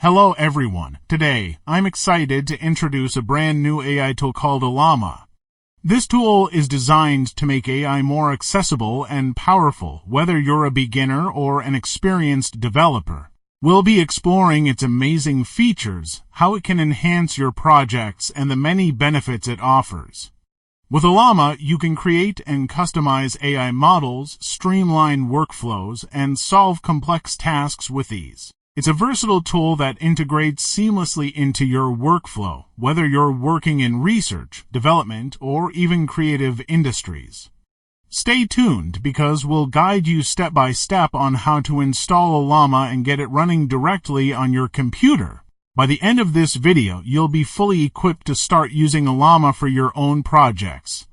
Hello everyone. Today, I'm excited to introduce a brand new AI tool called Ollama. This tool is designed to make AI more accessible and powerful, whether you're a beginner or an experienced developer. We'll be exploring its amazing features, how it can enhance your projects, and the many benefits it offers. With Ollama, you can create and customize AI models, streamline workflows, and solve complex tasks with ease. It's a versatile tool that integrates seamlessly into your workflow, whether you're working in research, development, or even creative industries. Stay tuned because we'll guide you step by step on how to install Ollama and get it running directly on your computer. By the end of this video, you'll be fully equipped to start using Ollama for your own projects.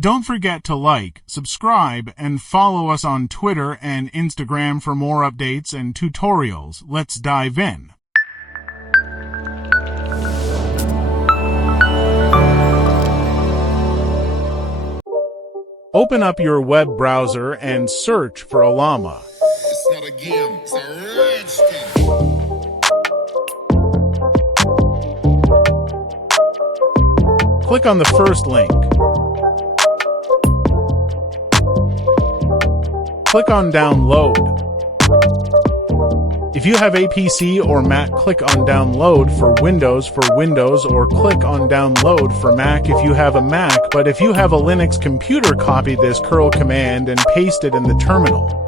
Don't forget to like, subscribe, and follow us on Twitter and Instagram for more updates and tutorials. Let's dive in. Open up your web browser and search for Ollama. It's not a game, it's a rich thing. Click on the first link. Click on Download. If you have a PC or Mac, click on Download for Windows or click on Download for Mac if you have a Mac, but if you have a Linux computer, copy this curl command and paste it in the terminal.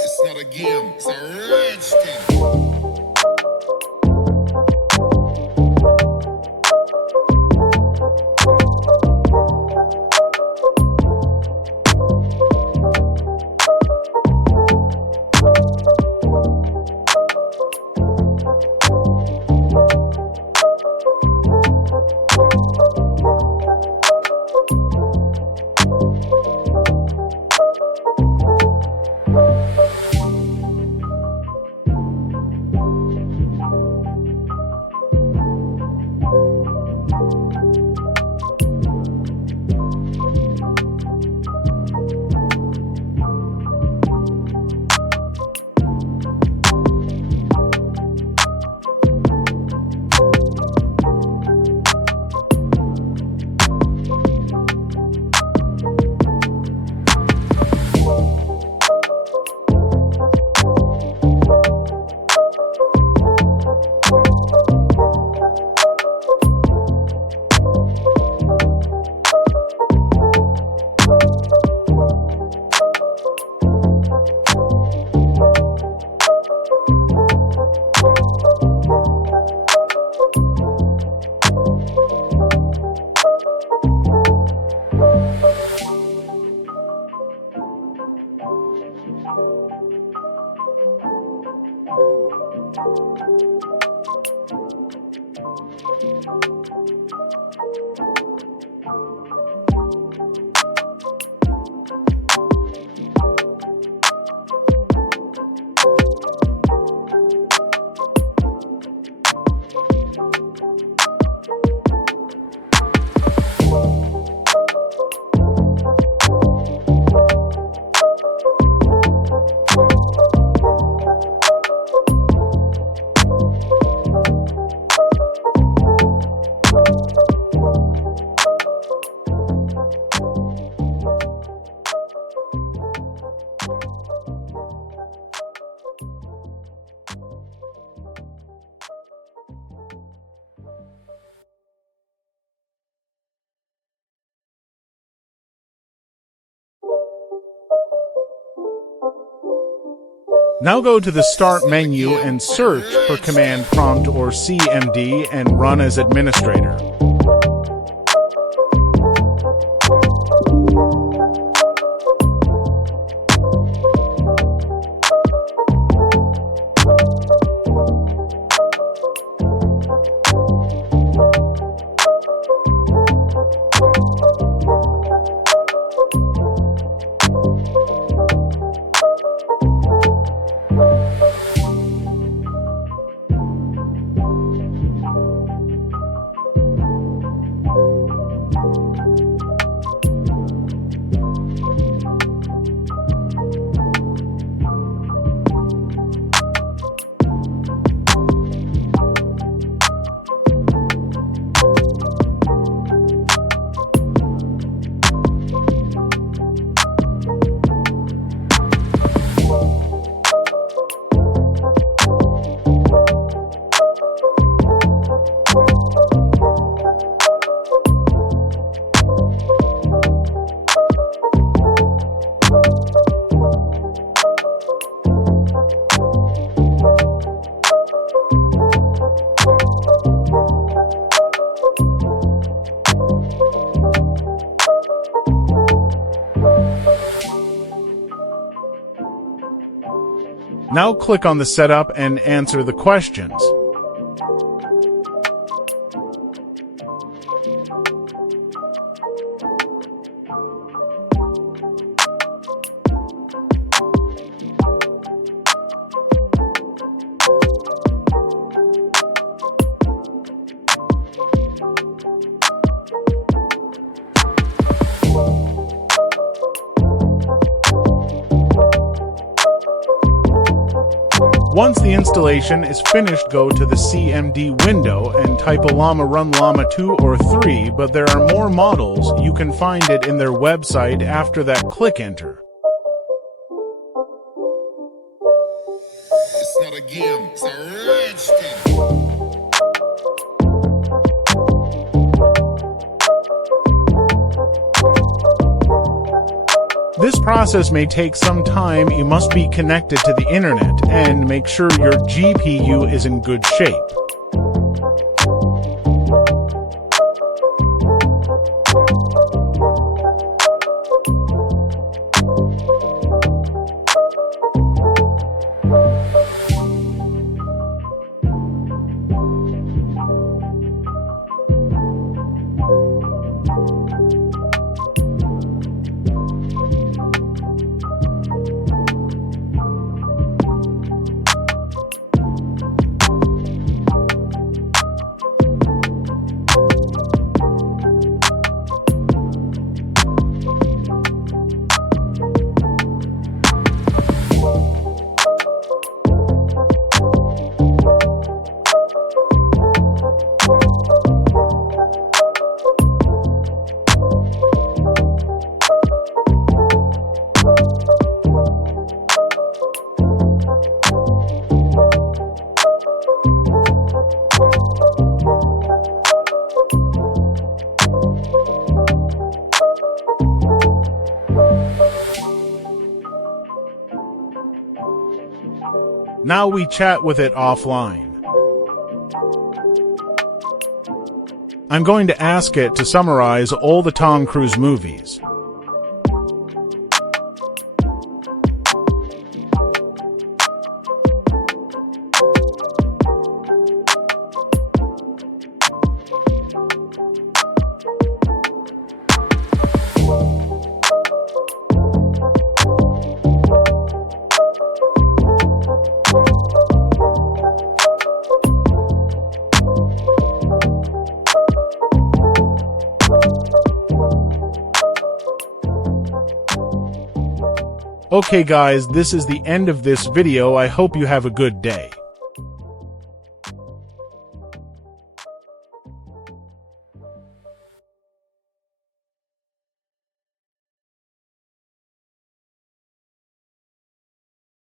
It's not a game, it's a rich thing. Now go to the Start menu and search for Command Prompt or CMD and run as administrator. Now click on the setup and answer the questions. Once the installation is finished, go to the CMD window and type Ollama Run Llama 2 or 3, but there are more models. You can find it in their website. After that, click Enter. It's not a game, it's a rich thing. This process may take some time. You must be connected to the internet and make sure your GPU is in good shape. Now we chat with it offline. I'm going to ask it to summarize all the Tom Cruise movies. Okay guys, this is the end of this video. I hope you have a good day.